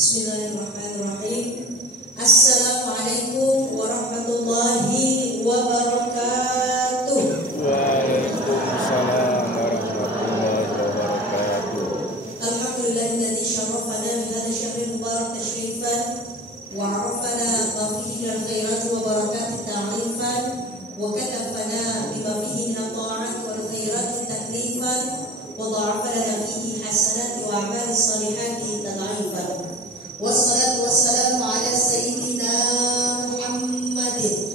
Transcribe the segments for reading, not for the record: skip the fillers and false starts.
Bismillahirrahmanirrahim. Assalamualaikum warahmatullahi wabarakatuh. Waalaikumsalam warahmatullahi wabarakatuh. Alhamdulillahilladzi syarafana bi hadzal syahril mubarak tashrifan wa 'arafana ma fihi min khairat wa barakat ta'rifan wa katafana bima fihi min ta'at wal khairat taklifan wa dha'afana fihi hasanat wa a'mal salihati tad'ifan. Wassalatu wassalamu ala sayyidina Muhammadin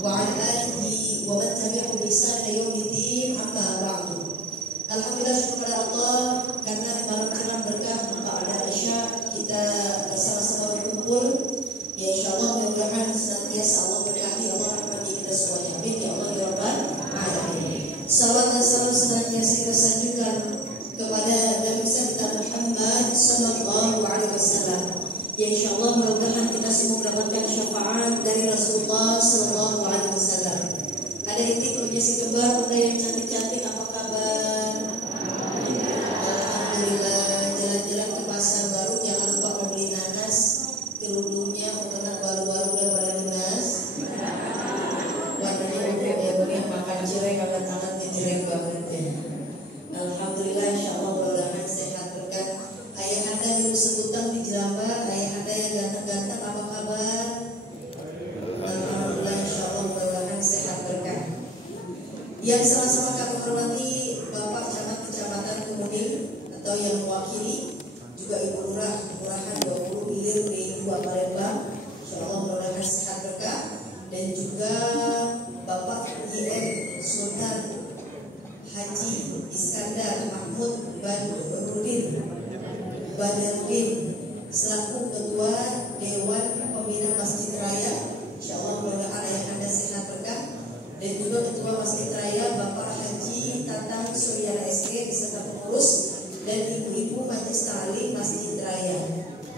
wa ala alihi wa man tabi'ahu bi ihsan ila yaumiddin, amma ba'du. Alhamdulillah, syukur kepada Allah karena di malam cerah berkah pada Isya kita bersama-sama berkumpul. Ya insyaallah mudah-mudahan senantiasa Allah berkahi, Allah rahmati kita semuanya. Amin ya Allah ya rabbal alamin. Salawat dan salam senantiasa kita sanjungkan kepada Nabi kita Muhammad sallallahu alaihi wasallam. Ya insyaallah mudah-mudahan kita semua mendapatkan syafaat dari Rasulullah sallallahu alaihi wasallam. Ada intik punya si kembar muda yang cantik-cantik, apa kabar? Alhamdulillah. Jalan-jalan ke pasar baru, jangan lupa membeli nanas. Kerudungnya mukena baru-baru udah pada lunas. Warnanya ungu ya, bagi makan cireng akan tangan di cireng banget ya. Alhamdulillah, insyaallah mudah-mudahan sehat berkat. Ayah anda di Sekutang di Jelambar, ayah anda yang ganteng-ganteng, apa kabar? Alhamdulillah, insyaallah mudah-mudahan sehat berkat. Yang sama-sama kami hormati Bapak Camat Kecamatan Kemuning atau yang mewakili, juga Ibu Lurah Kelurahan 20 Ilir di 2 Palembang, insyaallah mudah-mudahan sehat berkah, dan juga Bapak IM Sultan Haji Iskandar Mahmud Badarudin selaku Ketua Dewan Pembina Masjid Raya, insyaallah mudah-mudahan ayah anda sehat berkah, dan juga Ketua Masjid Raya Bapak Haji Tatang Suryana SG beserta pengurus dan ibu-ibu Majelis Ta'lim Masjid Raya.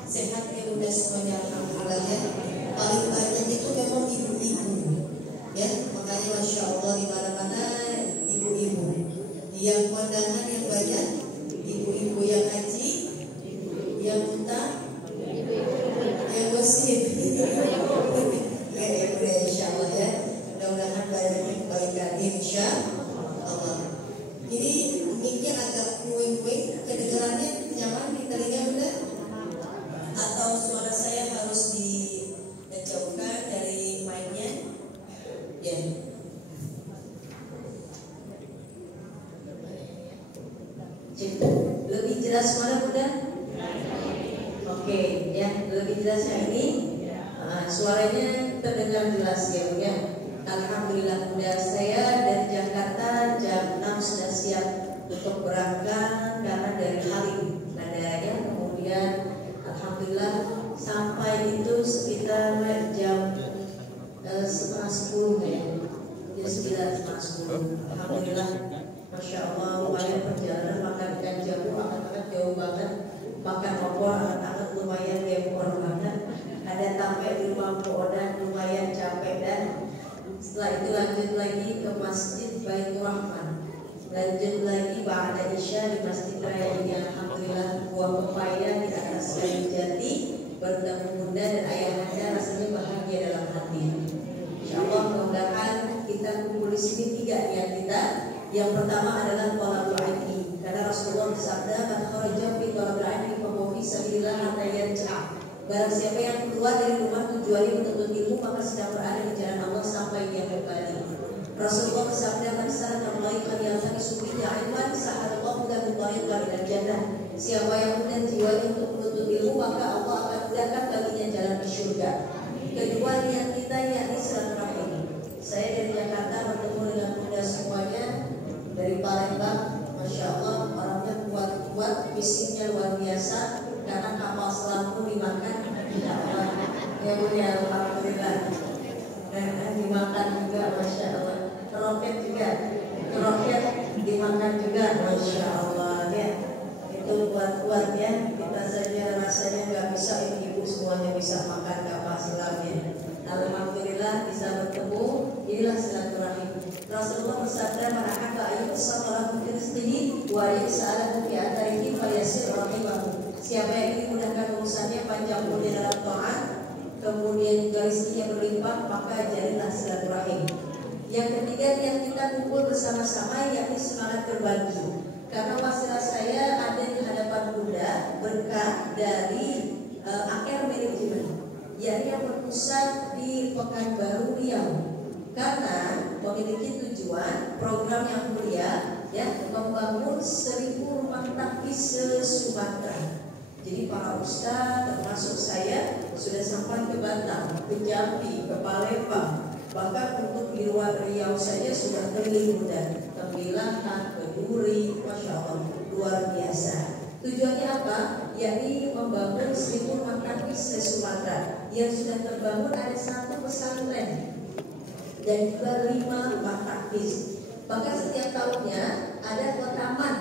Sehat ya bunda semuanya, alhamdulillah ya. Paling banyak itu memang ibu-ibu ya, makanya masya Allah di mana-mana ibu-ibu. Yang kondangan yang banyak ibu-ibu, yang haji, yang muntah, yang gosip. Ya insya Allah ya. Mudah-mudahan banyak kebaikan insya Allah. Ini mic-nya agak kuing-kuing, kedengarannya nyaman di telinga bunda? Atau suara saya harus dijauhkan dari mic-nya? Ya. Lebih jelas suara bunda? Oke, ya lebih jelasnya ini suaranya terdengar jelas ya bunda. Alhamdulillah bunda, saya dari Jakarta jam 6 sudah siap untuk berangkat karena dari Halim bandaranya. Kemudian alhamdulillah sampai itu sekitar jam setengah 10 ya, jam 9:30. Alhamdulillah, masya Allah, lumayan perjalanan. Makan ikan jamu anget-anget jauh banget, makan opor anget-anget lumayan gempor banget. Ada tape di rumah Oda lumayan capek, dan setelah itu lanjut lagi ke Masjid Baitur Rahman, lanjut lagi ba'da Isya di Masjid Raya ini. Alhamdulillah, buah pepaya di atas kayu jati bertemu bunda dan ayah anda, rasanya bahagia dalam hati. Insyaallah mudah-mudahan kita kumpul di sini 3 niat kita. Yang pertama adalah thalabul ilmi, karena Rasulullah bersabda, "Man kharaja fi thalabil ilmi fa huwa fi sabilillah hatta yarji'a." Barang siapa yang keluar dari rumah tujuannya menuntut ilmu, maka sedang berada di jalan Allah sampai dia kembali. Rasulullah bersabda, "Man salaka tariqan yaltamisu fihi 'ilman sahalallahu lahu tariqan ilal jannah." Siapa yang kemudian jiwanya untuk menuntut ilmu, maka Allah akan mudahkan baginya jalan ke surga. Kedua niat kita yakni silaturahim. Saya dari Jakarta bertemu dengan bunda semuanya dari Palembang, masya Allah orangnya kuat-kuat, fisiknya luar biasa, karena kapal selam dimakan, insya Allah ya bunda, alhamdulillah. Dimakan juga, masya Allah. Roket juga, roket dimakan juga, masya Allah ya. Itu kuat-kuat ya. Kita saja rasanya nggak bisa, ibu-ibu semuanya bisa makan kapal selam ya. Alhamdulillah bisa bertemu. Inilah silaturahim. Rasulullah bersabda, "Man ahabba ayyusalla lahu fi rizqihi wa yas'alahu fi atharihi falyasir rahimahu." Siapa yang ingin mudahkan urusannya, panjang umur dalam taat, kemudian juga rezekinya berlimpah, maka jadilah silaturahim. Yang ketiga, yang kita kumpul bersama-sama yakni semangat berbagi. Karena masalah saya ada di hadapan Bunda berkah dari AKR Manajemen, yakni yang berpusat di Pekanbaru Riau. Karena memiliki tujuan program yang mulia, ya, membangun 1000 rumah tangkis se-Sumatera. Jadi para ustaz termasuk saya sudah sampai ke Batam, ke Jambi, ke Palembang. Bahkan untuk di luar Riau saja sudah keliling dan Tembilahan, Keduri, Masya Allah, luar biasa. Tujuannya apa? Yakni membangun 1000 rumah tangkis se-Sumatera. Yang sudah terbangun ada 1 pesantren dan juga 5 rumah tangkis. Bahkan setiap tahunnya ada kotaman,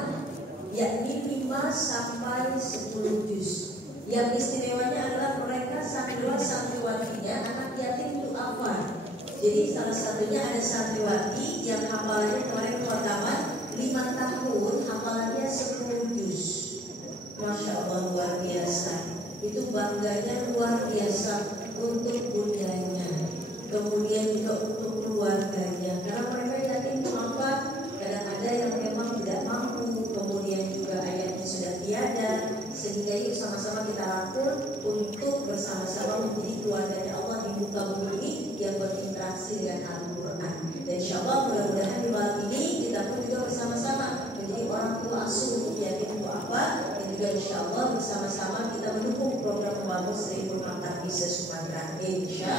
yakni 5 sampai 10 juz. Yang istimewanya adalah mereka santriwatinya anak yatim itu apa? Jadi salah satunya ada santriwati yang hafalannya kemarin kotaman 5 tahun, hafalannya 10 juz. Masya Allah, luar biasa. Itu bangganya luar biasa untuk bundanya, kemudian juga untuk keluarganya. Karena mereka yatim itu apa? Kadang ada yang memang tidak mampu, kemudian juga ayahnya sudah tiada, sehingga yuk sama-sama kita rangkul untuk bersama-sama menjadi keluarganya Allah di muka bumi yang berinteraksi dengan Al-Quran. Dan insya Allah mudah-mudahan di malam ini kita pun juga bersama-sama menjadi orang tua asuh untuk yatim itu apa, dan juga insya Allah bersama-sama kita mendukung program membangun 1000 rumah tangkis se-Sumatera. Insya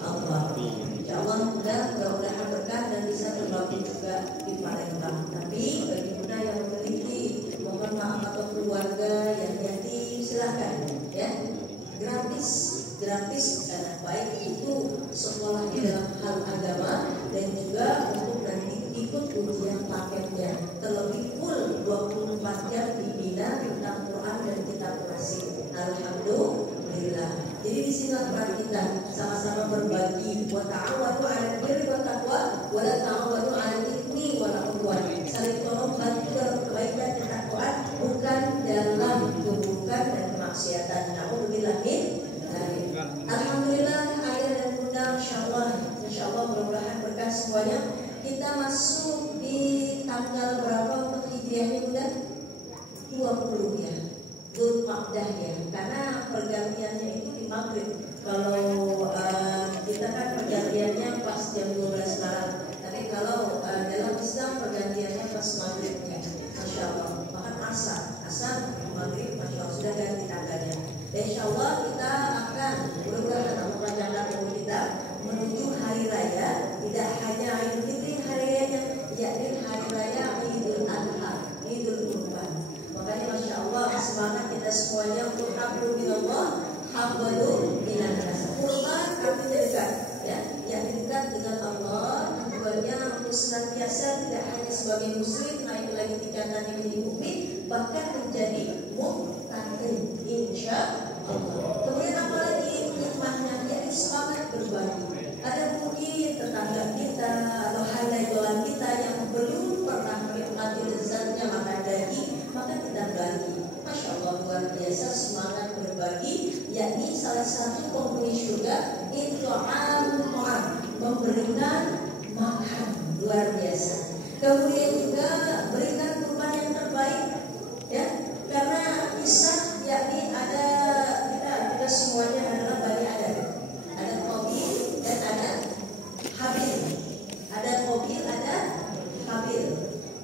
Allah. Insya Allah mudah-mudahan berkah dan bisa berbagi juga di Palembang. Tapi bagi bunda yang memiliki mohon maaf atau keluarga yang yatim, silahkan ya, gratis karena baik itu sekolah di dalam hal agama dan juga untuk nanti ikut ujian paketnya, terlebih full 24 jam dibina tentang Quran dan kitab klasik. Alhamdulillah. Jadi di sini peran kita sama-sama berbagi. Wa ta'awadu 'alal birri wat taqwa wa la ta'awadu 'alal itsmi wal 'udwan. Saling tolong bantu dalam kebaikan dan ketakwaan, bukan dalam keburukan dan kemaksiatan. Nauzubillah min dzalik. Alhamdulillah ayah dan bunda, insyaallah mudah-mudahan berkah semuanya. Kita masuk di tanggal berapa untuk hijriahnya bunda? 20 ya. Dzulqa'dah ya. Karena pergantiannya itu di maghrib. Kalau kita kan pergantiannya pas jam 12 malam. Tapi kalau dalam Islam pergantiannya pas maghribnya. Masya Allah. Bahkan asar maghrib, Masya Allah sudah ganti tanggalnya. Dan insya Allah kita akan mudah-mudahan memperpanjangkan umur kita menuju hari raya. Tidak hanya Idul Fitri hari raya, yakni hari raya Idul Adha, Idul Kurban. Makanya Masya Allah semangat kita semuanya untuk hablum minallah, hablum minannas. Kurban artinya dekat, ya, yang dekat dengan Allah. Tujuannya untuk senantiasa tidak hanya sebagai muslim, naik lagi tingkatannya menjadi mukmin, bahkan menjadi muttaqin insya Allah. Kemudian apalagi hikmahnya, yaitu semangat berbagi. Ada mungkin tetangga kita atau handaian kita yang belum pernah menikmati lezatnya makan daging, maka kita bagi. Masya Allah luar biasa semangat berbagi, yakni salah satu penghuni surga itu memberikan makan, luar biasa. Kemudian juga berikan kurban yang terbaik, ya, karena kisah yakni ada kita semuanya adalah Bani Adam. Ada Qabil dan ada Habil. Ada Qabil, ada Habil.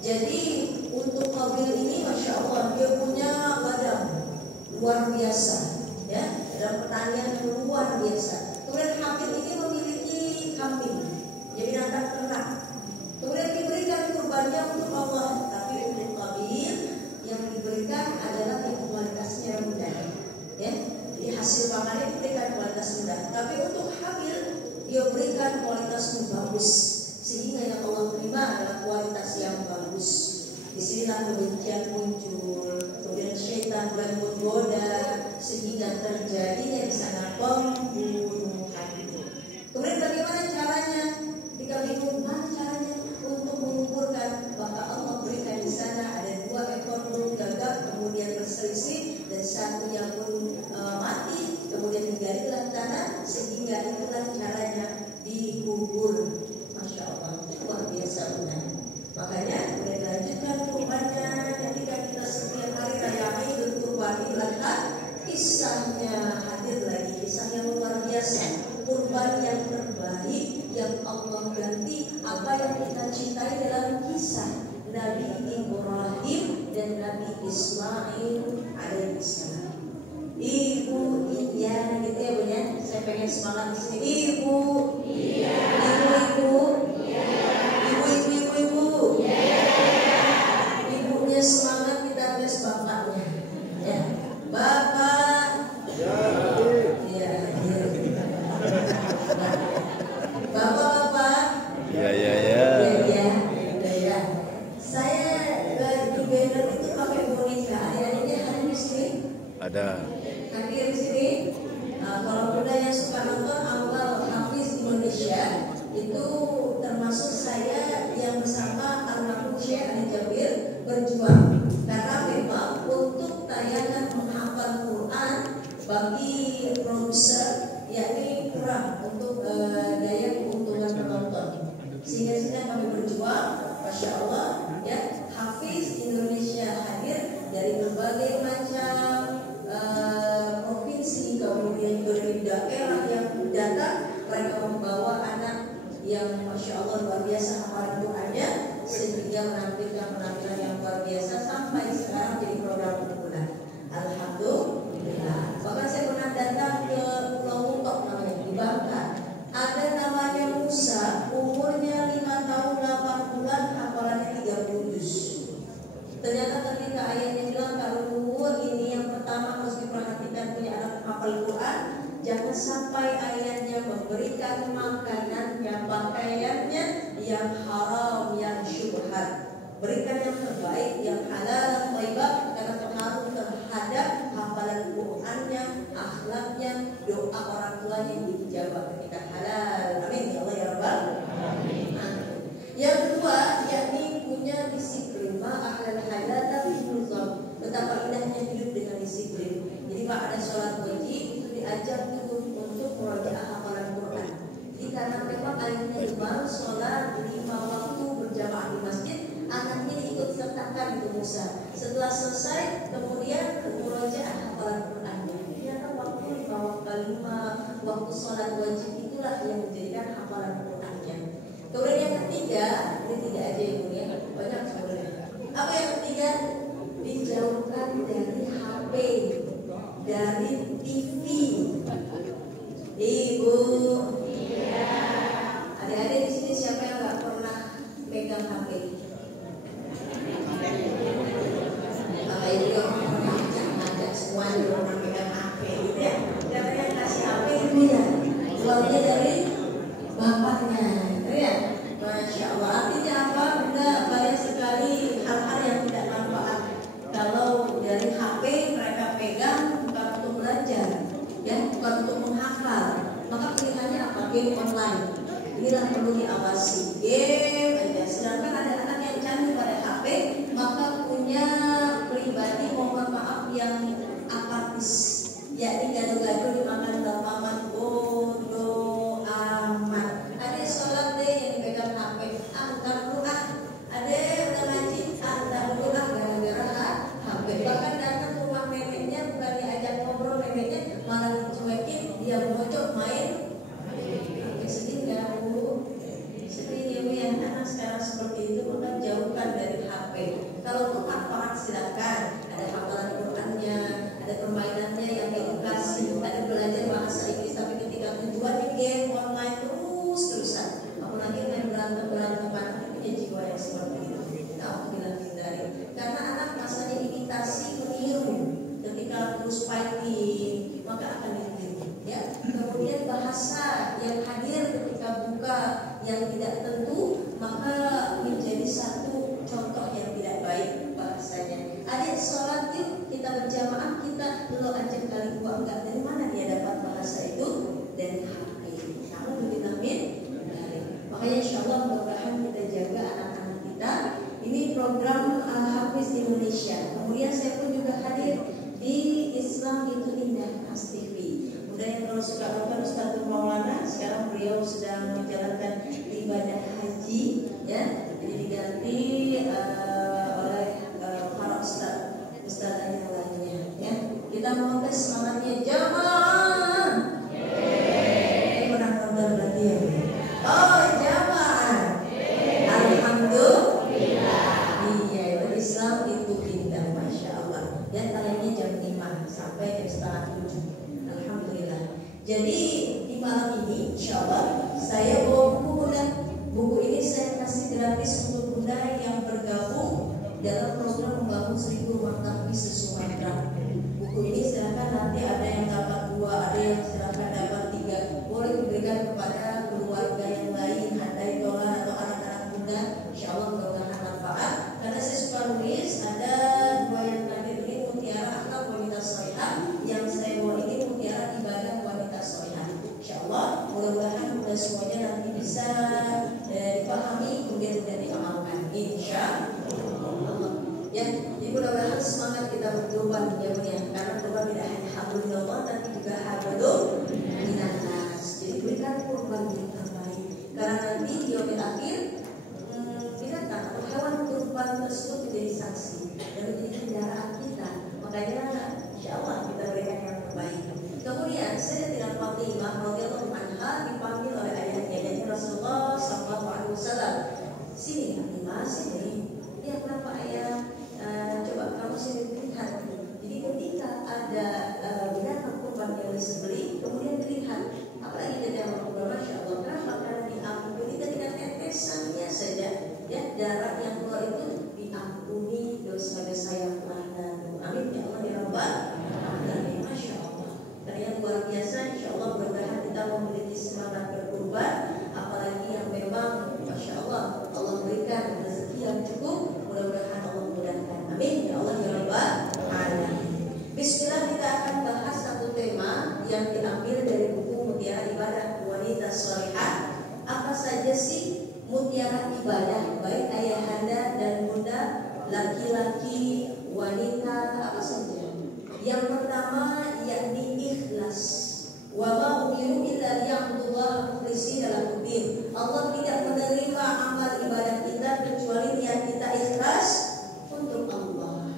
Jadi untuk Qabil ini Masya Allah dia punya ladang luar biasa, ya, dalam pertanian luar biasa. Kemudian Habil ini memiliki kambing, jadi binatang ternak. Kemudian diberikan kurbannya untuk Allah, tapi untuk Qabil yang diberikan adalah yang kualitasnya rendah, ya. Di hasil pangannya diberikan kualitas rendah, tapi untuk Habil dia berikan kualitasnya bagus, sehingga yang Allah terima adalah kualitas yang bagus. Disinilah kebencian muncul, kemudian syaitan mulai menggoda, sehingga terjadinya di sana pembunuhan. Kemudian bagaimana caranya? Jika bingung mana caranya untuk mengumpulkan, maka Allah berikan di sana ada 2 ekor burung gagak, kemudian berselisih dan 1 satunya pun mati, kemudian digalilah tanah, sehingga itulah caranya dikubur. Masya Allah, luar biasa benar. Makanya boleh dilanjutkan kurbannya ketika kita setiap hari raya Idul Kurban Adha, kisahnya hadir lagi, kisah yang luar biasa, kurban yang terbaik yang Allah ganti apa yang kita cintai dalam kisah Nabi Ibrahim dan Nabi Ismail alaihissalam. Ibu, iya gitu ya Bu ya. Saya pengen semangat di sini. Ibu, iya. Ibu, iya. Ibu. Iya. Ibunya semangat, kita tes bapaknya. Ya, bapak. Iya. Bapak. Iya. Saya di banner itu pakai boneka. Adik-adiknya hadir di sini. Ada. Hadir di sini. Kalau muda yang suka nonton Awal Hafiz Indonesia, itu termasuk saya yang bersama almarhum Syekh Ali Jabir berjuang. Karena memang untuk tayangan menghafal Quran bagi produser yakni kurang untuk daya keuntungan penonton. Sehingga kami berjuang, Masya Allah ya, Hafiz Indonesia hadir dari berbagai macam provinsi, kemudian juga dari daerah yang datang. Mereka membawa anak yang Masya Allah luar biasa hafalan Qurannya, sehingga menampilkan penampilan yang luar biasa sampai sekarang jadi program unggulan. Alhamdulillah. Bahkan saya pernah datang ke Pulau Muntok namanya di Bangka. Ada namanya Musa, umurnya 5 tahun 8 bulan, hafalannya 30 juz. Ternyata ketika ayahnya bilang, kalau umur ini yang pertama harus diperhatikan punya anak hafal Quran, jangan sampai ayahnya memberikan makanannya, pakaiannya yang haram, yang syubhat. Berikan yang terbaik, yang halal, thayyibah, karena pengaruh terhadap hafalan Qurannya, akhlaknya, doa orang tuanya yang dijawab ketika halal. Amin ya Allah ya Rabbal alamin. Yang kedua, yakni punya disiplin. Ma'ahlal halal tapi nuzam. Betapa indahnya hidup dengan disiplin. Jadi Pak, ada sholat wajib itu diajak untuk murajaah hafalan Quran. Jadi karena memang ayahnya baru sholat 5 waktu berjamaah di masjid, anaknya ikut sertakan itu Musa. Setelah selesai, kemudian murajaah hafalan Qurannya. Ternyata waktu 5 waktu sholat wajib itulah yang menjadikan hafalan Qurannya. Kemudian yang ketiga, ini 3 aja Ibu ya, banyak sebenarnya. Apa yang ketiga? Dijauhkan dari HP, dari TV. Ibu, iya. Adik-adik di sini siapa yang nggak pernah pegang HP? Bapak Ibu ngajak semua di rumah pegang HP, gitu ya. Siapa yang kasih HP itu ya, uangnya dari bapaknya, gitu ya. Masya Allah. Artinya apa? Bunda, banyak sekali hal-hal yang tidak manfaat. Kalau dari HP mereka pegang bukan untuk belajar, ya, bukan untuk menghafal. Maka pilihannya apa? Game online. Inilah perlu diawasi. Game aja. Sedangkan ada anak yang canggih pada HP, maka punya pribadi mohon maaf yang apatis, yakni gado-gado dimakan gampang, bodoh amat. Ada sholat deh yang dipegang HP, enggak perlu ada udah ngaji, enggak perlu gara-gara HP. Bahkan datang ke rumah neneknya bukan diajak ngobrol neneknya, malah dicuekin, dia bocok main. Sedih nggak Bu? Sedih ya Bu ya, anak sekarang seperti itu, maka jauhkan dari HP. Kalau untuk manfaat silakan, ada hafalan Qurannya, ada permainannya yang edukasi, ada belajar bahasa Inggris. Tapi ketika tujuannya game online terus-terusan, apalagi main berantem-beranteman, punya jiwa yang seperti itu. Nah, bilang hindari. Karena anak masanya imitasi, meniru. Ketika terus fighting, maka akan ditiru. Ya. Kemudian bahasa yang hadir ketika buka yang tidak tentu, maka menjadi satu contoh yang tidak baik bahasanya. Adik sholat yuk kita berjamaah, kita lo ajak kali dua, enggak, dari mana dia dapat bahasa itu? Dari HP. Namun lebih amin. Makanya insya Allah mudah-mudahan kita jaga anak-anak kita. Ini program Hafiz Indonesia. Kemudian saya pun juga hadir di Islam Islam itu indah Nas TV. Kemudian kalau suka nonton Ustadz Maulana, sekarang beliau sedang menjalankan ibadah haji, ya, jadi diganti oleh para ustadz yang lainnya, ya. Kita mau tes semangatnya jamaah. Pernah nonton berarti ya? Oh jamaah. Alhamdulillah. Iya, itu Islam itu indah, masya Allah. Dan tayangnya jam 5 sampai jam setengah 7. Alhamdulillah. Jadi di malam ini, insya Allah saya bawa buku Bunda. Buku ini saya kasih gratis untuk Bunda yang bergabung dalam program membangun 1000 rumah tangga se-Sumatera. Buku ini silakan nanti ada yang dapat 2, ada yang silakan dapat 3. Boleh diberikan kepada keluarga yang lain, handai tolan atau anak-anak Bunda. Insya Allah mudah-mudahan manfaat. Karena saya suka nulis, ada 2 yang tadi ini mutiara akhlak wanita sholihah, yang saya bawa ini mutiara ibadah wanita sholihah. Insya Allah mudah-mudahan Bunda semuanya nanti bisa dipahami kemudian diamalkan. Insya Allah. Ya, jadi mudah-mudahan semangat kita berkorban ya Bunda. Karena korban tidak hanya hablullah tapi juga hablul minannas. Jadi berikan korban yang terbaik. Karena nanti di yaumil akhir binatang atau hewan kurban tersebut menjadi saksi dan menjadi kendaraan kita. Makanya insya Allah kita berikan yang terbaik. Kemudian Sayyidatina Fatimah radhiyallahu anha dipanggil oleh ayahnya Rasulullah sallallahu alaihi wasallam. Sini Fatimah, sini. Ya kenapa ayah? Coba kamu sini lihat. Jadi ketika ada binatang kurban yang disembelih, kemudian dilihat, apalagi dari yang kurban, masya Allah, kenapa? Karena diampuni ketika tetesannya saja, ya darah yang keluar itu diampuni dosa-dosa yang telah lalu. Amin ya Allah ya Rabbal alamin. Masya Allah. Dan yang luar biasa, insya Allah mudah-mudahan kita memiliki semangat berkurban, apalagi yang memang masya Allah Allah berikan rezeki yang cukup. Mudah-mudahan Allah mudahkan. Amin ya Allah ya Rabbal alamin. Bismillah, kita akan bahas satu tema yang diambil dari buku Mutiara Ibadah Wanita Sholihah. Apa saja sih mutiara ibadah, baik ayahanda dan bunda, laki-laki, wanita, apa saja? Yang pertama yakni ikhlas. Wa ma umiru illa liya'budullaha mukhlishina lahuddin. Allah tidak menerima amal ibadah kita kecuali niat kita ikhlas untuk Allah.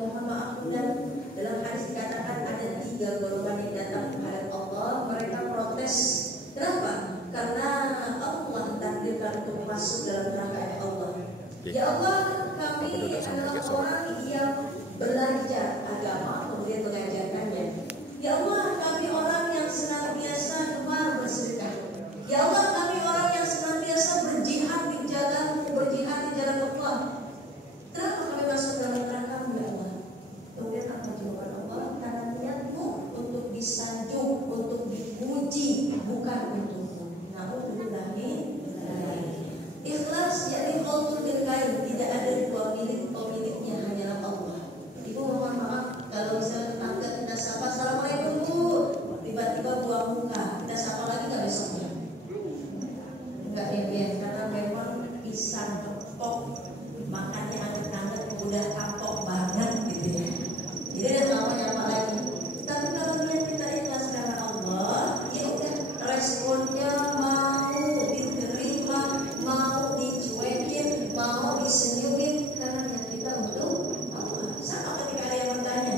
Mohon maaf dan dalam hadis dikatakan ada 3 golongan yang datang kepada Allah, mereka protes. Kenapa? Karena Allah takdirkan untuk masuk dalam neraka Allah. Ya Allah, kami adalah orang yang belajar agama kemudian mengajarkannya. Ya Allah, kami orang yang senantiasa gemar bersedekah. Ya Allah, kami orang yang senantiasa berjihad di jalan Allah. Kenapa kami masuk dalam neraka ya Allah? Kemudian apa jawaban Allah? Karena niatmu untuk disanjung, untuk dipuji, bukan untukmu. Namun ikhlas yakni qaulul bil kain, tidak ada dua pemiliknya hanyalah Allah. Ibu mohon maaf kalau misalnya tetangga kita sapa assalamualaikum Bu, tiba-tiba buang muka, kita sapa lagi nggak besoknya? Enggak ya, karena memang pisang kepok makannya anget-anget udah kapok banget gitu ya. Jadi ada nyapa lagi. Tapi kalau niat kita ikhlas karena Allah, ya udah responnya mau diterima, mau dicuekin, mau disenyumin karena niat kita untuk Allah. Sama ketika ada yang bertanya,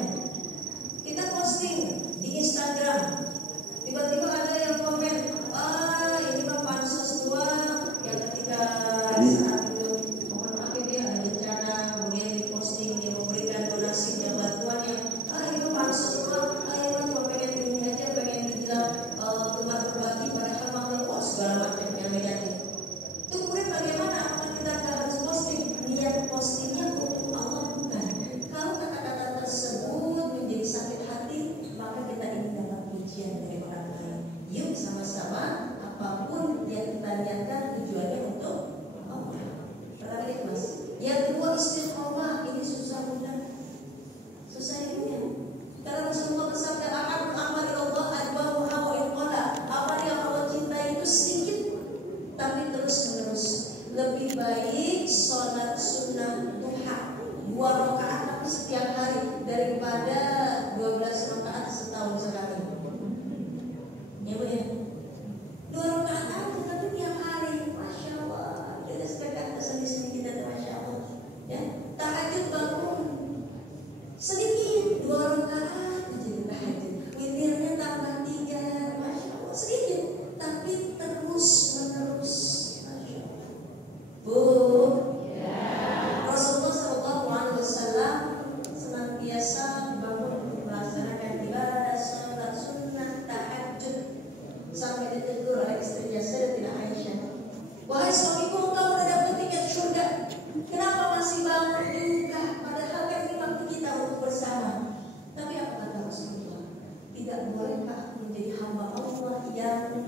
kita posting di Instagram, tiba-tiba ada yang komen, ini mah pansus tua yang ketika saat itu mohon maaf dia ada bencana, kemudian diposting dia memberikan donasinya bantuannya, itu pansus tua, ini cuma pengen ini aja, pengen dibilang gemar berbagi padahal makhluk segala macam yang negatif. Itu kemudian bagaimana? Apakah kita nggak harus posting? Niat postingnya untuk Allah bukan. Kalau kata-kata tersebut menjadi sakit hati, maka kita ingin dapat pujian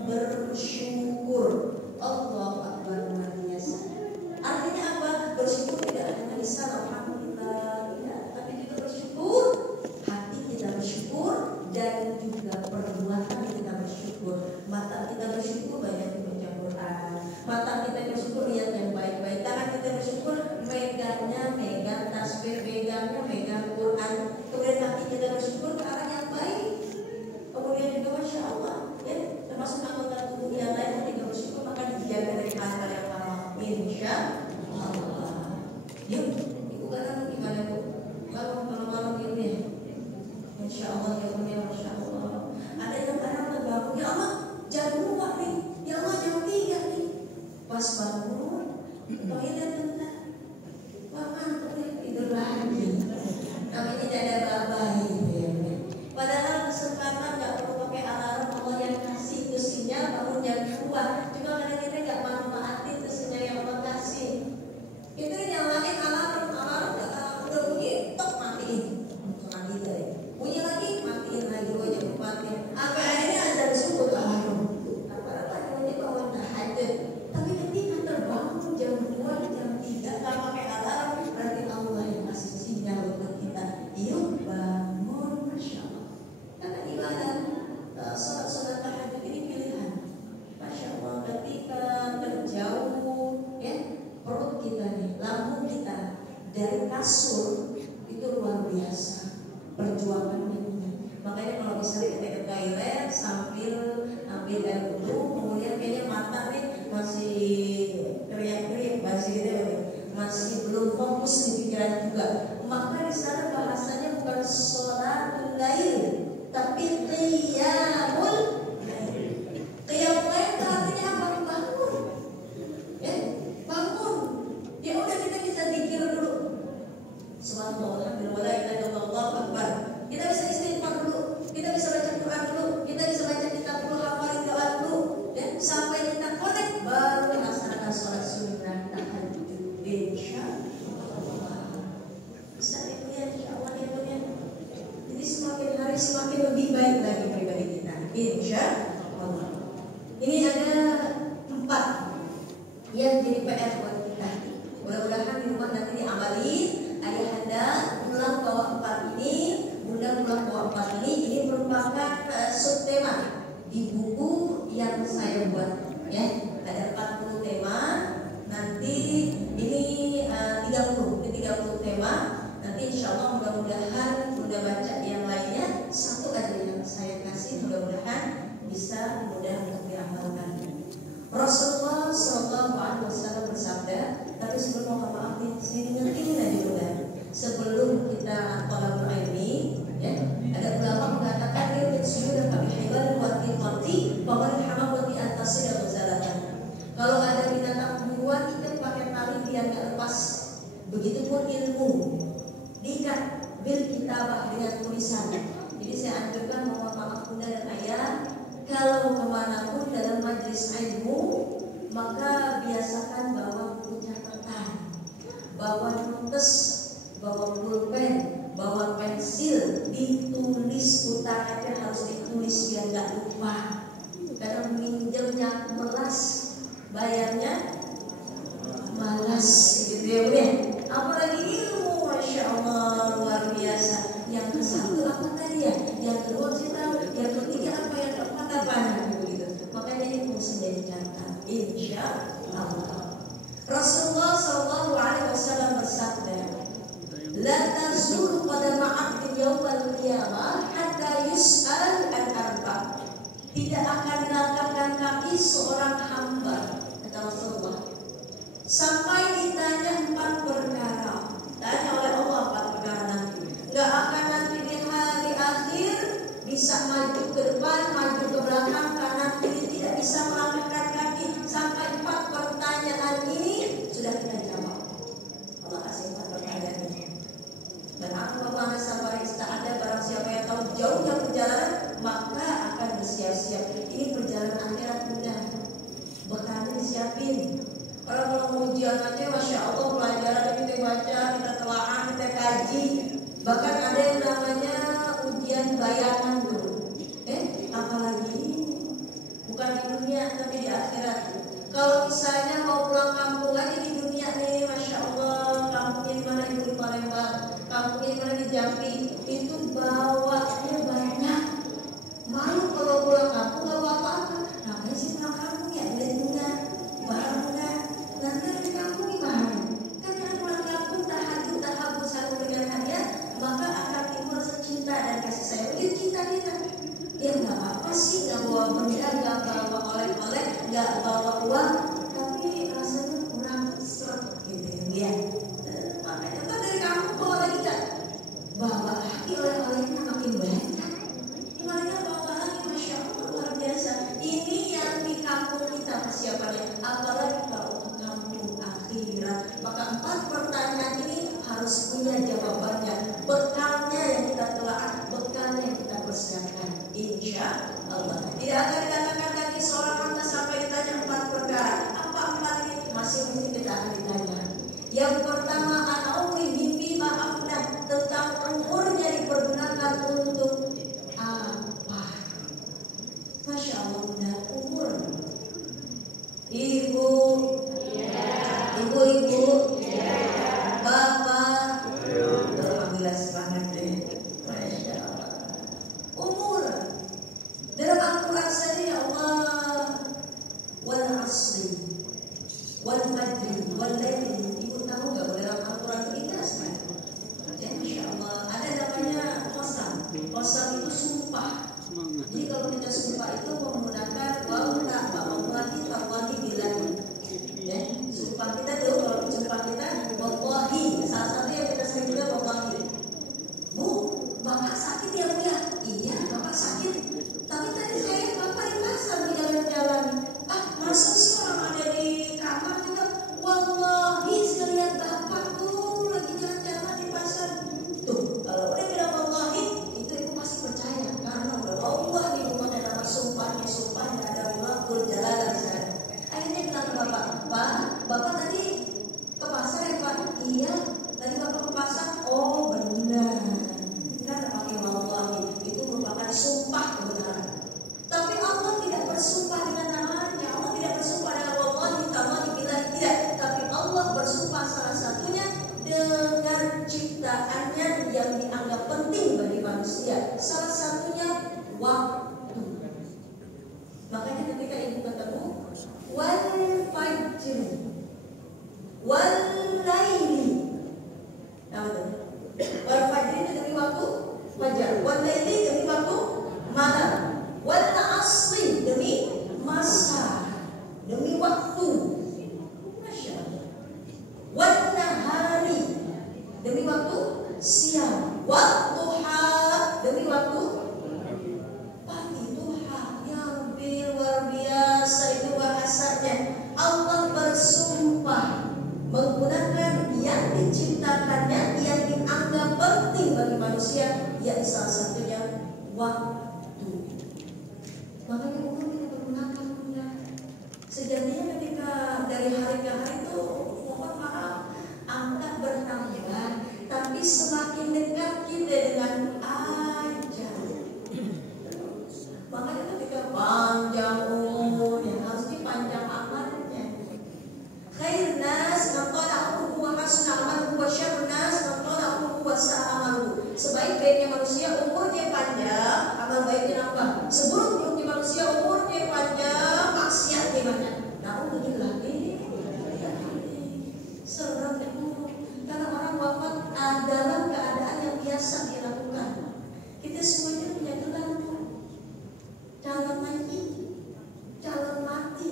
bersyukur. Allahu Akbar, luar biasa. Artinya apa? Bersyukur tidak hanya lisan alhamdulillah, ya, tapi juga bersyukur, hati kita bersyukur, dan juga perbuatan kita bersyukur. Mata kita bersyukur banyak membaca Quran, mata kita bersyukur lihat yang baik-baik, tangan kita bersyukur megang tasbih, megang Quran, kemudian kaki kita bersyukur ke arah yang baik, kemudian juga masya Allah, ya, termasuk anggota tubuh yang lain yang tidak bersyukur maka dijaga dari hal yang haram, insya Allah. Yuk, ibu kadang gimana bu? Kalau malam ini, insya Allah ya punya masya Allah. Ada yang kadang terbangun, ya Allah jam 2 nih, ya Allah jam 3 nih. Pas bangun, toilet bentar, wah mantap nih, tidur lagi. Namanya tidak ada babai, ya. Padahal kesempatan nggak perlu pakai alarm, Allah yang kasih itu sinyal bangun jam 2. Cuma kadang kita nggak manfaatin itu sinyal yang Allah kasih. Itu nyalain alarm udah bunyi, tok matiin, mati deh. Bunyi lagi, matiin lagi, jam 4 ya. Apa akhirnya azan subuh alarm. Apa-apa namanya kawan tahajud. Tapi ketika terbangun jam 2, jam 3 nggak pakai alarm, berarti Allah yang kasih sinyal untuk kita. Yuk bangun, masya Allah. Karena ibadah sholat tahajud ini pilihan. Masya Allah, ketika terjauh, ya, perut kita nih, lambung kita dari kasur itu luar biasa perjuangannya. Makanya kalau misalnya kita ke toilet sambil ambil air wudhu, kemudian kayaknya mata nih masih kriak-kriak, masih belum fokus di pikiran juga, maka di sana bahasanya bukan sholatul lail, tapi qiyamul lail. Qiyamul lail itu artinya apa? Bangun, ya, bangun. Ya udah kita bisa zikir dulu. Subhanallah, alhamdulillah, la ilaha illallah, Allahu akbar. Kita bisa istighfar dulu, kita bisa baca Quran dulu, kita bisa baca kitab dulu, hafalin doa dulu, dan sampai kita connect baru melaksanakan sholat sunnah tahajud. Insyaallah. Bisa ya, insyaallah ya punya. Jadi semakin hari semakin lebih baik lagi pribadi kita. Insyaallah. Ini ada 4 yang jadi PR buat kita. Mudah-mudahan di rumah nanti diamali. Ayahanda pulang bawa 4 ini, bunda pulang bawa 4 ini merupakan subtema di buku yang saya buat, ya. Ada 40 tema. Nanti ini 30 tema. Nanti insya Allah mudah-mudahan bunda baca yang lainnya, 1 aja yang saya kasih, mudah-mudahan bisa mudah untuk diamalkan. Rasulullah SAW bersabda, tapi sebelum mohon maaf nih, saya ingetin aja dulu. Sebelum kita tolak ini, ya, ada ulama mengatakan dia sudah kami hebat buat qati bahwa haram buat di atas dan berjalan. Kalau ada binatang buruan kita pakai tali biar nggak lepas. Begitupun ilmu diikat bil kitabah dengan tulisan. Jadi saya anjurkan mohon maaf bunda dan ayah, kalau kemanapun dalam majelis ilmu, maka biasakan bawa buku catatan, bawa notes, bawa pulpen, bawa pensil, ditulis, utamanya harus ditulis biar nggak lupa. Karena minjemnya melas, bayarnya malas, gitu ya bunda. Apalagi ilmu, masya Allah luar biasa. Yang ke-1 apa tadi ya? Yang kedua sih tahu, yang ketiga apa, yang keempat apa? Gitu. Makanya ini mesti jadi catatan. Insya Allah. Rasulullah SAW bersabda, la tazulu qadama 'abdin yawmal qiyamah hatta yus'al an arba'. Tidak akan dilangkahkan kaki seorang hamba, kata Rasulullah, sampai ditanya 4 perkara. Tanya oleh Allah 4 perkara nanti. Gak akan nanti di hari akhir bisa maju ke depan, maju ke belakang, kanan kiri, tidak bisa melangkahkan kaki sampai 4 pertanyaan ini sudah kita jawab. Allah kasih 4 pertanyaan ini. Dan aku mana sabar ada barang siapa yang tahu jauhnya perjalanan, maka akan bersiap-siap. Ini perjalanan akhirat mudah. Bekalnya disiapin. Kalau mau ujian aja, masya Allah pelajaran kita baca, kita telaah, kita kaji. Bahkan ada yang namanya ujian bayangan dulu. Apalagi nggak bawa uang, tapi rasanya kurang seret gitu ya. Makanya kan dari kamu bawa lagi nggak? Bawa lagi oleh-olehnya makin banyak. Gimana bawa lagi, masya Allah luar biasa. Ini yang di kampung kita persiapannya, apalagi kalau ke kampung akhirat. Maka 4 pertanyaan ini harus punya jawabannya. Bekalnya yang kita telah, bekalnya yang kita persiapkan. Insya Allah tidak akan dikatakan lagi seorang hamba sampai ditanya 4 perkara. Apa 4 ini? Masing-masing kita akan ditanya. Yang pertama, an-umri mimpi ma'afnah, tentang umurnya dipergunakan untuk apa? Masya Allah, udah umur. Ibu, ibu-ibu, bapak, alhamdulillah semangat deh. Masya Allah. Umur dalam Al-Quran saja ya Allah, wal asri, wal fajri, wal laili. Ibu tahu nggak dalam Al-Quran itu indah sekali. Ya, Masya Allah. Ada namanya qasam. Qasam itu sumpah. Jadi kalau kita sumpah itu menggunakan wallahi billahi. Ya, sumpah kita tuh kalau sumpah kita wallahi. Salah satu yang kita sering juga wallahi. Bu, bapak sakit ya Bu ya? Iya, bapak sakit. Tapi tadi saya bapak di pasar di jalan-jalan. Masuk sih orang ada di kamar juga. Wallahi sekalian bapak tuh lagi jalan-jalan di pasar. Tuh, kalau udah bilang wallahi, itu ibu pasti percaya. Karena udah Allah di rumahnya nama sumpahnya ada waktu jalan di sana. Akhirnya bilang ke bapak, Pak, bapak tadi ke pasar ya Pak? Iya, tadi bapak ke pasar. Oh benar. Kan pakai wallahi, itu merupakan sumpah kebenaran. Tapi Allah tidak bersumpah dengan namanya. Allah tidak bersumpah dengan wallahi, tallahi, billahi, tidak. Tapi Allah bersumpah salah satunya dengan ciptaannya yang dianggap penting bagi manusia. Salah satunya waktu. Makanya ketika ibu ketemu wal fajr wal laili. Wal fajr itu demi waktu fajar, wal laili demi waktu malam, wal asri demi masa, demi waktu. Masya Allah. Wal nahari demi waktu siang, wal duha demi waktu pagi. Duha, ya Rabbi, luar biasa itu bahasanya. Allah bersumpah menggunakan yang diciptakannya, yang dianggap penting bagi manusia, yakni salah satunya waktu. Makanya umur kita pergunakan punya. Sejatinya ketika dari hari ke hari itu, mohon maaf, angka bertambah, tapi semakin dekat kita dengan ajal. Makanya ketika panjang umurnya, harus dipanjang amalnya. Khair nas man qala umruhu wa hasuna amaluhu wa syarrun nas man qala umruhu wa sa'a amaluhu. Sebaik-baiknya manusia umurnya panjang, amal baiknya nambah. Seburuk-buruknya manusia umurnya panjang, maksiatnya banyak. Alhamdulillah. Serem itu. Karena orang wafat dalam keadaan yang biasa dilakukan. Kita semuanya punya gelar tuh. Calon mati.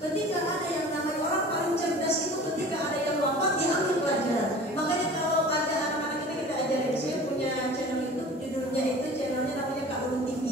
Ketika ada yang namanya orang paling cerdas itu ketika ada yang wafat diambil pelajaran. Makanya kalau ada anak-anak kita ajarin. Saya punya channel YouTube, judulnya itu channelnya namanya Kak Lulu TV.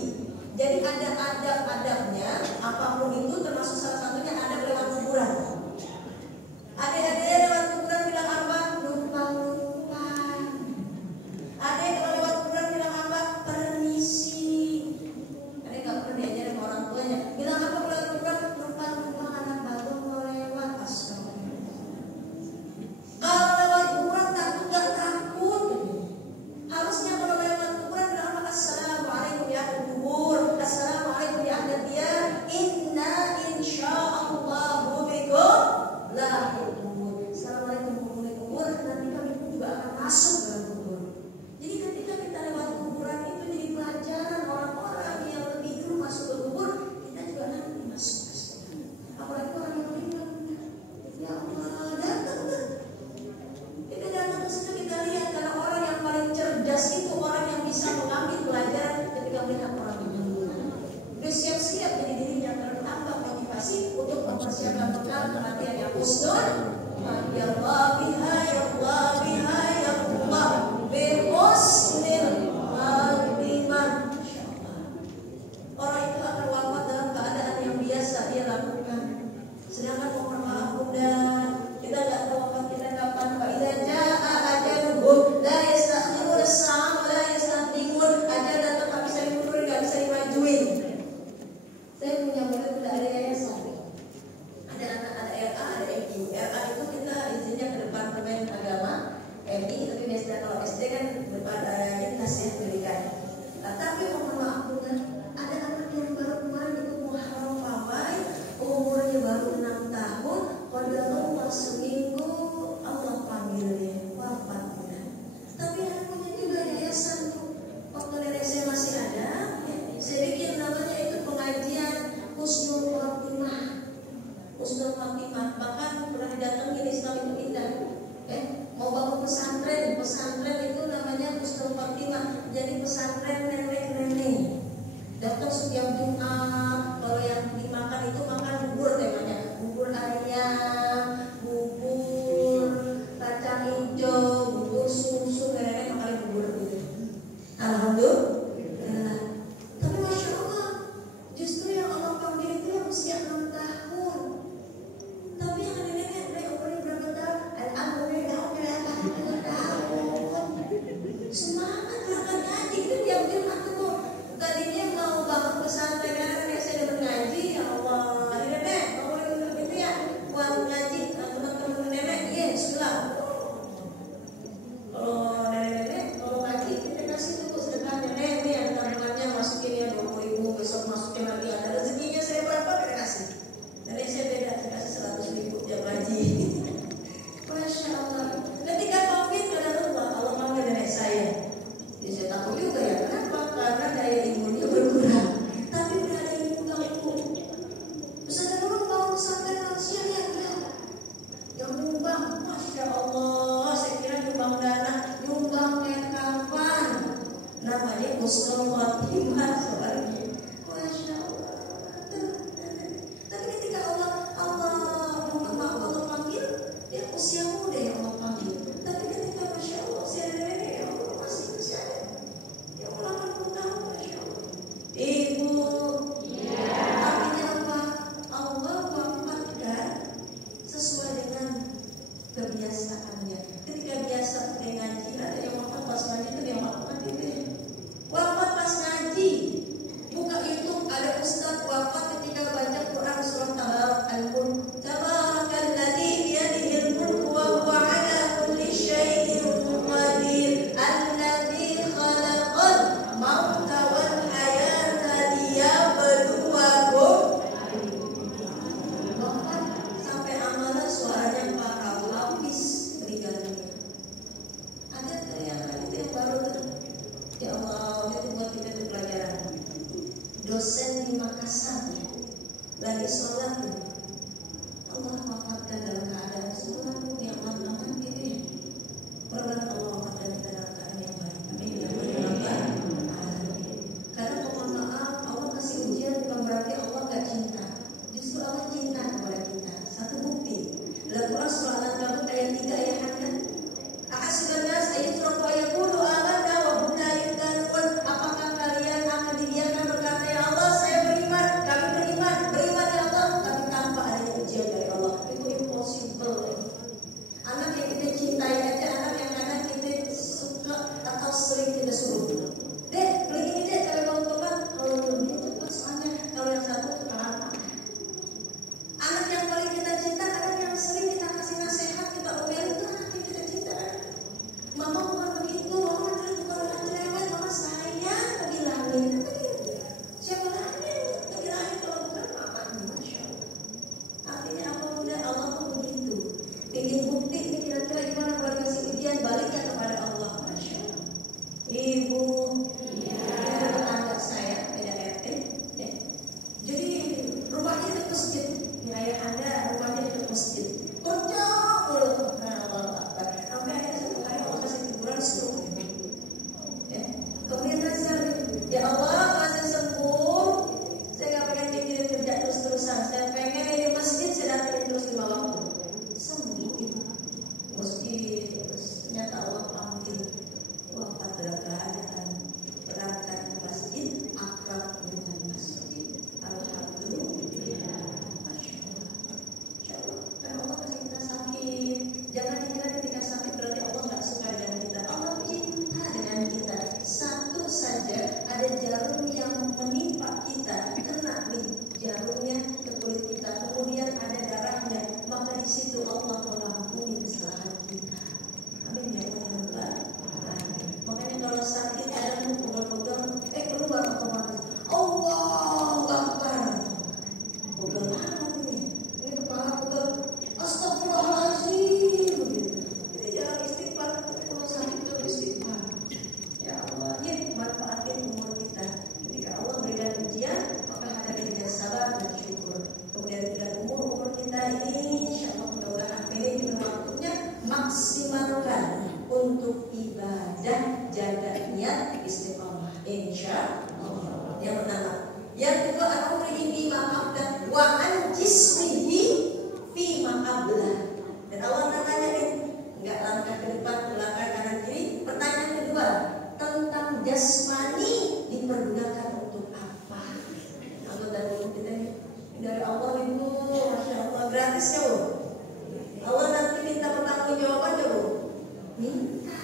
dosen di Makassar lagi sholat tuh, Allah wafatkan dalam keadaan sholat yang aman gitu ya. Mudah-mudahan Allah wafatkan kita dalam keadaan yang baik. Amin ya rabbal alamin. Karena mohon maaf, Allah kasih ujian bukan berarti Allah gak cinta. Justru Allah cinta kepada kita. Satu bukti dalam Quran surah Al-Ankabut ayat 3 ayat 6. Ahasiban nas ayyutraku ayyaqulu amanna wa hum la yuftanun. Apakah kalian akan dibiarkan berkata ya Allah saya beriman, kami beriman ya Allah, tapi tanpa adanya ujian dari Allah? Itu impossible. Anak yang kita cintai aja, anak yang kadang kita suka atau sering kita suruh, Dek beli ini deh, kalau mau coba, kalau belum cepat soalnya kalau yang satu kalah. Anak yang paling kita cinta, anak yang sering kita kasih nasihat, kita omelin, itu anak yang kita cinta. Mama bukan begitu, mama bukan cerewet, mama sayang, bilangin. Siapa lagi yang bilangin kalau bukan mama? Masya Allah. Artinya apa bunda? Allah pun begitu. Ingin bukti ini kira-kira gimana kalau kasih ujian, baliknya kepada Allah. Masya Allah. Ibu, tetangga saya beda RT, ya. Jadi rumahnya dekat masjid. Ayah Anda rumahnya dekat masjid. Kerja mulu. Nah, Allah Akbar. Sampai akhirnya satu hari Allah kasih teguran stroke. Ya. Kemudian nazar, ya Allah masa sembuh, saya nggak pengen mikirin kerja terus-terusan. Saya pengen di masjid, saya datangin terus 5 waktu. Sembuh ibu. Masjid, terus ternyata Allah panggil. Wafat dalam keadaan berangkat ke masjid, akrab dengan masjid. Alhamdulillah. Masya Allah. Karena Allah kasih kita sakit. Jangan dikira ketika sakit berarti Allah nggak suka dengan kita. Allah cinta dengan kita. Satu saja ada jarum yang menimpa kita, kena nih jarumnya ke kulit kita, kemudian ada darahnya, maka di situ Allah mengampuni kesalahan kita. Amin ya Allah. Makanya kalau sakit ada pegal-pegal, keluar otomatis. Allah Akbar. Pegal banget ini kepala pegal. Astagfirullahaladzim. Jadi jangan istighfar, tapi kalau sakit itu istighfar. Ya Allah, ya manfaatin umur kita. Ketika Allah berikan ujian, maka hadapi dengan sabar dan syukur. Kemudian dengan umur kita ini, insya Allah mudah-mudahan manajemen waktunya maksimalkan untuk ibadah, jaga niat, istiqamah. Insya Allah. Yang pertama. Yang kedua, al-umri bima qabla wa an jismihi bima qabla. Dan Allah nanyain, enggak langkah ke depan, ke belakang, kanan kiri. Pertanyaan kedua, tentang jasmani dipergunakan untuk apa? Allah dari kita dari Allah itu, masya Allah, gratis ya Bu. Allah nanti minta pertanggungjawaban ya Bu. Minta.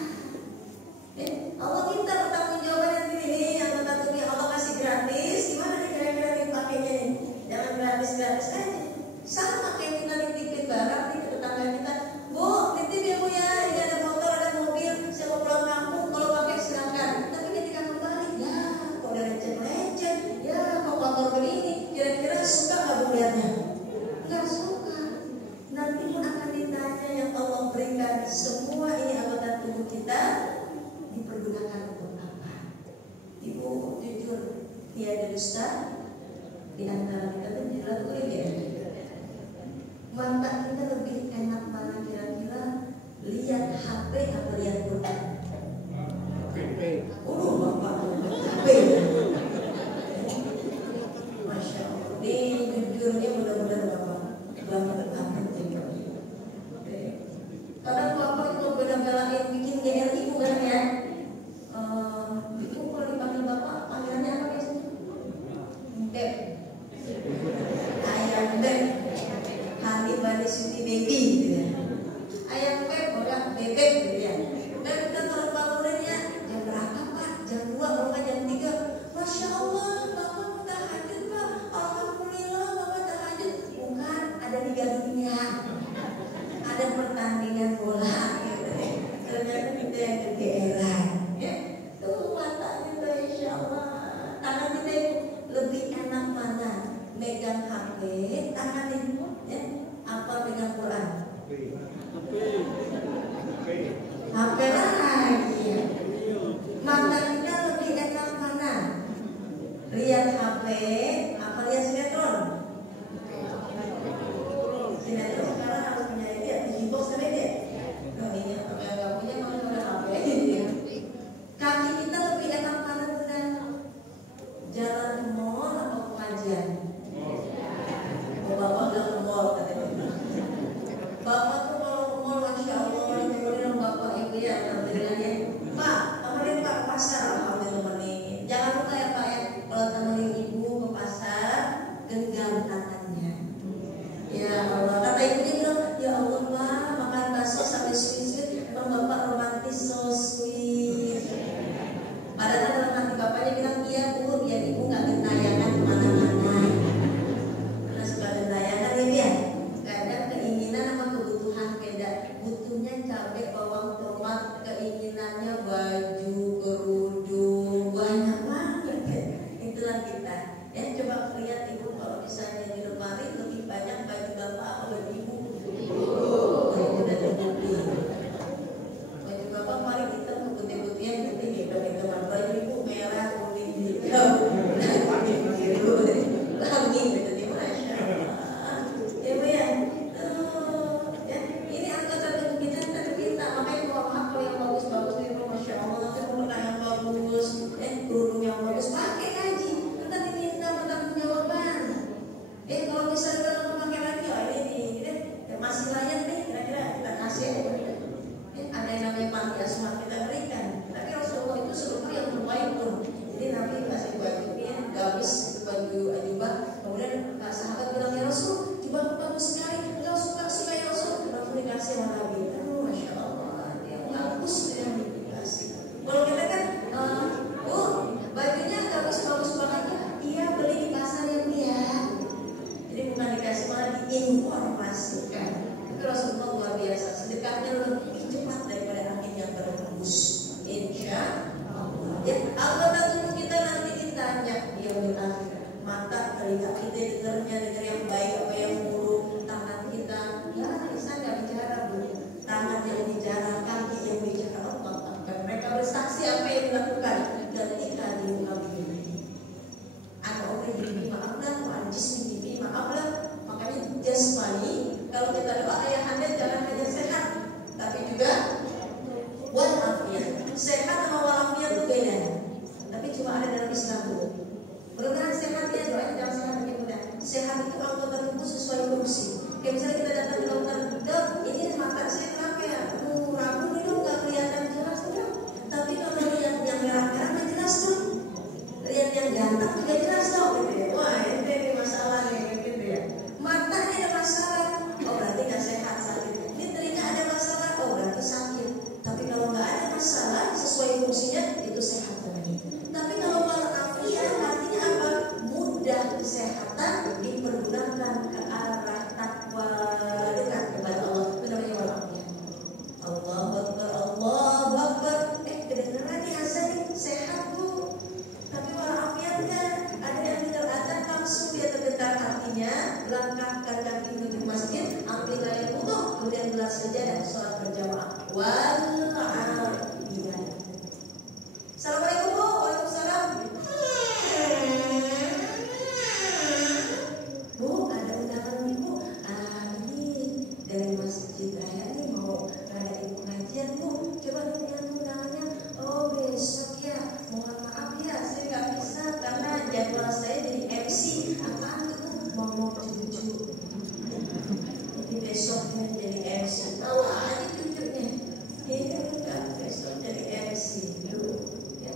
Allah minta pertanggungjawaban nanti ini yang tentunya Allah kasih gratis. Gimana nih kira-kira dipakainya nih? Jangan gratis-gratis aja. Sama kayak kita nitipin barang nih ke tetangga kita. Bu, nitip ya Bu ya. Ini ada motor, ada mobil. Saya mau pulang kampung. Kalau pakai silakan. Tapi ketika kembali, ya kok udah lecet-lecet. Ya kok motor begini. Kira-kira suka nggak Bu lihatnya? Nggak suka. Nanti pun akan ditanya yang Allah berikan. Semua ini anggota tubuh kita dipergunakan untuk apa? Ibu jujur, tiada dusta di antara kita tuh jelas ya. Mata kita lebih enak mana kira-kira lihat HP atau lihat Quran? Bapak HP. Masya Allah. Ini jujurnya mudah-mudahan Bapak banget. Kadang Bapak itu bela-belain bikin GRI bukan ya? Itu kalau dipanggil Bapak, panggilannya apa biasanya? Beb. Ayam beb. Honey Bunny Sweetie Baby gitu ya. Ayam beb, orang bebek gitu ya. Beb, kita turun bangunannya jam berapa Pak? HP, apa lihat sinetron? Sinetron sekarang harus punya ini ya, TV box kan ya? Nah ini apa yang nggak punya malah udah HP. Kaki kita lebih enak mana dengan jalan ke mall atau pengajian? Bapak udah ke mall katanya. Bapak tuh kalau ke mall, masya Allah, kemudian bapak ibu ya, alhamdulillah ya. Pak, temenin Pak ke pasar, alhamdulillah temenin. Jangan lupa ya Pak ya, kalau temenin ibu ke pasar, genggam tangannya. Ya Allah, kata ibunya bilang, ya Allah Pak, makan bakso sampai sweet-sweet, bapak romantis, so sweet. Padahal dalam hati bapaknya bilang, iya Bu, biar ibu nggak gentayangan kemana-mana. Karena suka gentayangan ini ya. Kadang keinginan sama kebutuhan beda. Butuhnya cabai, bawang, tomat, keinginannya baju, kerudung, banyak banget ya. Itulah kita. Ya coba lihat ibu kalau misalnya di lemari lebih banyak baju bapak atau baju ibu. Udah terbukti. Baju bapak kemarin hitam putih-putihan putih hebat itu. Baju ibu merah, kuning, hitam, biru, langit gitu. Masya Allah. Ibu ya. Ya, ini angkatan tubuh kita terpinta. Makanya kalau apa yang bagus-bagus itu masya Allah, nanti mukena yang bagus, kerudung yang bagus, pakai kaji. Nanti diminta pertanggungjawaban. Kalau misalnya kalau pakai lagi, oh ini masih layak nih, kira-kira kita kasih. Ada yang namanya panti asuhan kita berikan. Tapi Rasulullah itu seluruh yang terbaik pun. Jadi Nabi kasih bajunya, gamis baju jubah. Kemudian sahabat bilang ya Rasul, jubahku bagus sekali. Engkau suka ya Rasul. Langsung dikasih sama Nabi. Masya Allah, yang bagus yang dikasih. Kalau kita kan, bajunya bagus banget ya. Iya beli di pasar ya Bu ya. Jadi bukan dikasih, malah diinformasikan. Tapi Rasulullah luar biasa. Sedekahnya lebih cepat daripada angin yang berhembus. Insya Allah. Ya, anggota tubuh kita nanti ditanya dia akhir. Mata, telinga kita dengar yang baik apa yang buruk. Tangan kita, ya Isa nggak bicara Bu. Tangan yang bicara, kaki yang bicara Allah. Mereka bersaksi apa yang dilakukan ketika di muka bumi. Anak orang jadi maaflah, wajis jadi maaflah. Makanya jasmani, kalau kita doa ayah anda jangan hanya sehat, tapi juga walafiat. Sehat sama walafiat itu beda. Tapi cuma ada dalam Islam Bu. Benar-benar sehat ya, doanya jangan sehat lebih mudah. Sehat itu anggota tubuh sesuai fungsi. Kayak misalnya kita datang ke dokter, dok, ini mata saya kenapa ya? Ragu nih dok, nggak kelihatan jelas dok. Tapi kalau lihat yang merah-merah nggak jelas dok. Lihat yang ganteng juga jelas dok. Gitu ya. Wah ini masalah nih gitu ya. Matanya ada masalah, oh berarti nggak sehat sakit. Ini telinga ada masalah, oh berarti sakit. Tapi kalau nggak ada masalah sesuai fungsinya itu sehat lagi. Tapi kalau walafiat artinya apa? Mudah kesehatan dipergunakan ke arah takwa dekat kepada Allah. Itu namanya walafiat. Allahu Akbar, Allahu Akbar. Kedengeran nih azan nih sehat Bu. Tapi walafiatnya ada yang dengar azan langsung dia tergetar hatinya, langkahkan kaki menuju masjid, ambil air wudu, kemudian gelar sajadah sholat berjamaah. Wal-'afiyah. Assalamualaikum Bu. Waalaikumsalam. Bu, ada undangan nih Bu. Ini dari masjid raya nih mau ngadain pengajian Bu. Coba lihat undangannya. Oh besok ya. Mohon maaf ya, saya nggak bisa karena jadwal saya jadi MC. Apaan tuh Bu? Mau cucu. Jadi besoknya jadi MC. Tahu aja cucunya. Iya kan besok jadi MC dulu. Ya.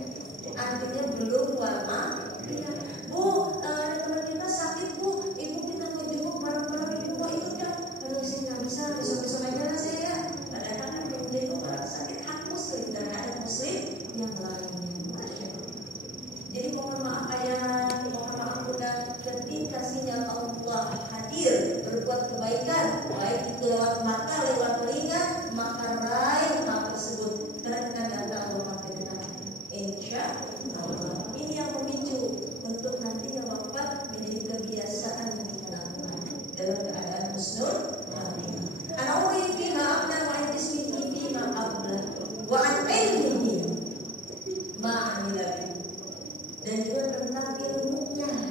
Artinya belum walafiat. Bu, ada teman kita sakit Bu. Ibu kita mau jenguk bareng-bareng, ibu mau ikut kan? Kalau saya nggak bisa, besok-besok aja lah saya. Padahal kan belum jenguk orang sakit hak muslim dan ada muslim yang lainnya. Jadi mohon maaf ayah, mohon maaf bunda, ketika sinyal Allah hadir berbuat kebaikan, baik itu lewat mata, lewat telinga, maka raih hal tersebut. Karena kita nggak tahu apa itu. Insya Allah. Ini yang memicu untuk nantinya wafat menjadi kebiasaan yang kita lakukan dalam keadaan husnul khatimah. Anawi bima abna wa ismihi bima abla wa an ilmihi ma amila. Dan juga tentang ilmunya.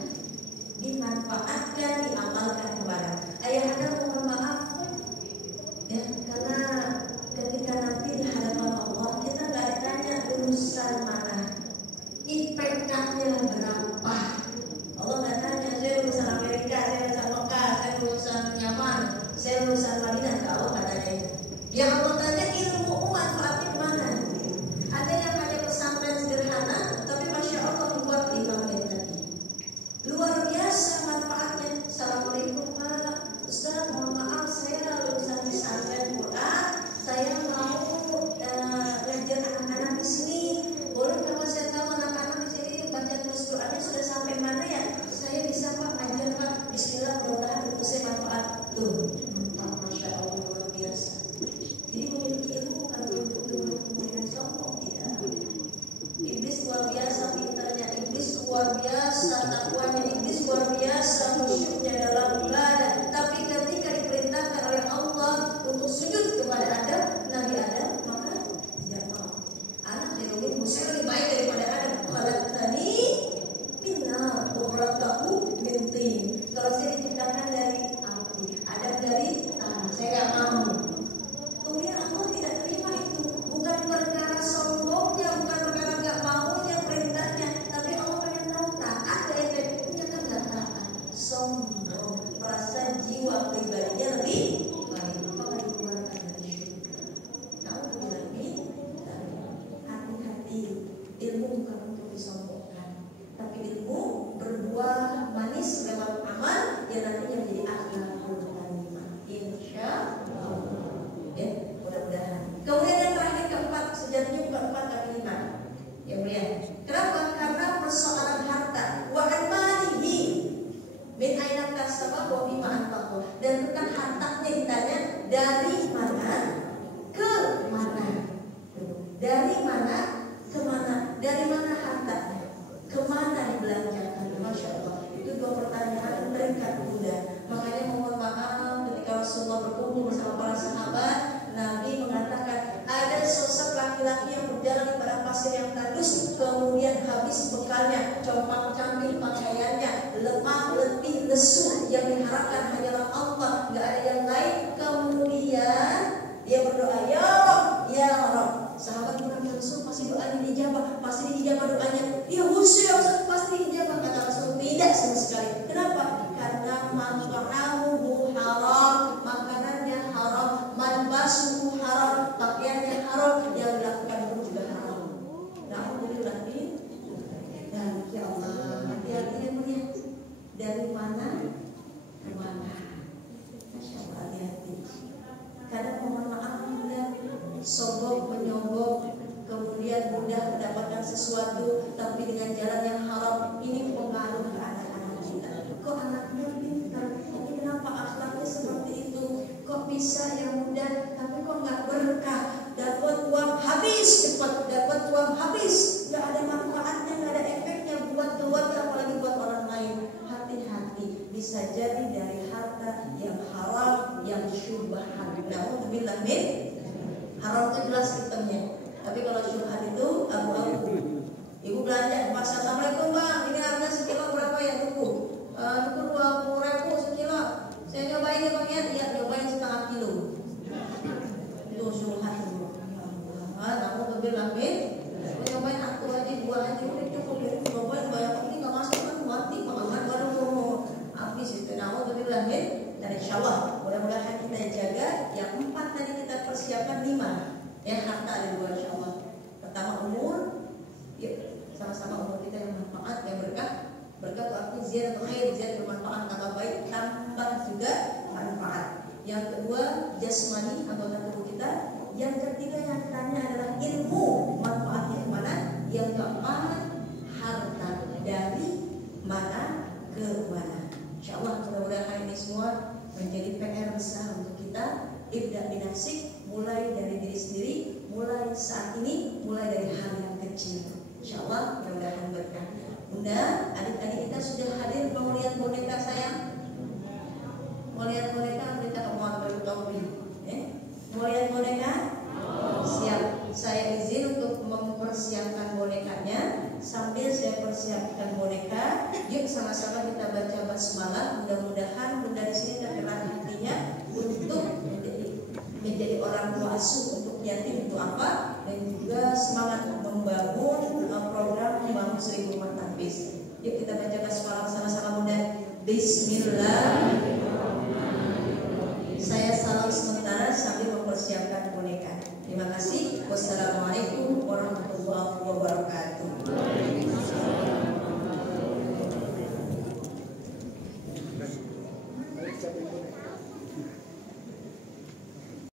Yang 4 tadi kita persiapkan 5. Ya, harta ada 2 insyaallah. Pertama umur. Yuk, sama-sama umur kita yang manfaat, yang berkah. Berkah itu artinya ziyadah atau khair, ziyadah bermanfaat, tambah baik, tambah juga manfaat. Yang kedua jasmani, anggota tubuh kita. Yang ketiga yang ditanya adalah ilmu, manfaatnya kemana? Yang keempat harta, dari mana ke mana. Insyaallah mudah-mudahan ini semua menjadi PR besar untuk kita. Ibda binafsik, mulai dari diri sendiri, mulai saat ini, mulai dari hal yang kecil. Insyaallah mudah-mudahan berkah. Bunda, adik-adik kita sudah hadir mau lihat boneka sayang? Mau lihat boneka? Kita mau ambil topi. Mau lihat boneka? Siap. Saya izin untuk mempersiapkan bonekanya. Sambil saya persiapkan boneka, yuk sama-sama kita baca basmalah. Mudah-mudahan Bunda di sini tergerak hatinya untuk menjadi orang tua asuh untuk yatim itu apa, dan juga semangat membangun program membangun 1000 rumah tahfiz. Yuk kita baca basmalah sama-sama Bunda. Bismillah.